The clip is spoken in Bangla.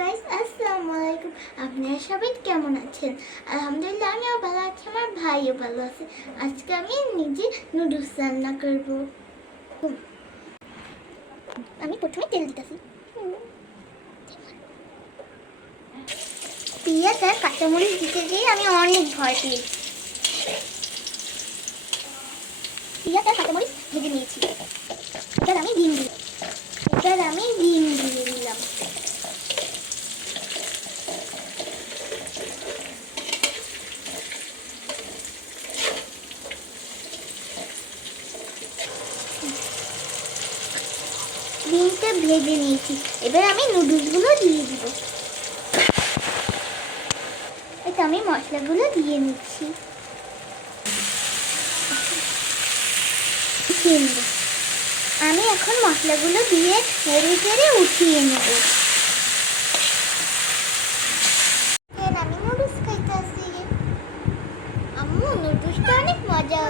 গাইস, আসসালামু আলাইকুম। আপনারা সবাই কেমন আছেন? আলহামদুলিল্লাহ, আমিও ভালো আছি, আমার ভাইও ভালো আছে। আজকে আমি নিজে নুডলস রান্না করব। আমি প্রথমে তেল দিতেছি। পেঁয়াজ আর কাঁচামরিচ দিতে গিয়ে আমি অনেক ভয় পেয়েছি। পেঁয়াজ আর কাঁচামরিচ ভেজে নিয়েছি। এবার আমি ডিম দিয়ে দিলাম। ডিমটা ভেজে নিয়েছি। এবার আমি নুডলসগুলো দিয়ে দিব। এটা আমি মশলাগুলো দিয়ে নিচ্ছি। আমি এখন মশলাগুলো দিয়ে নেড়ে উঠিয়ে নেব। আমি নুডলস খাইতেছি। আম্মু, নুডলসটা অনেক মজা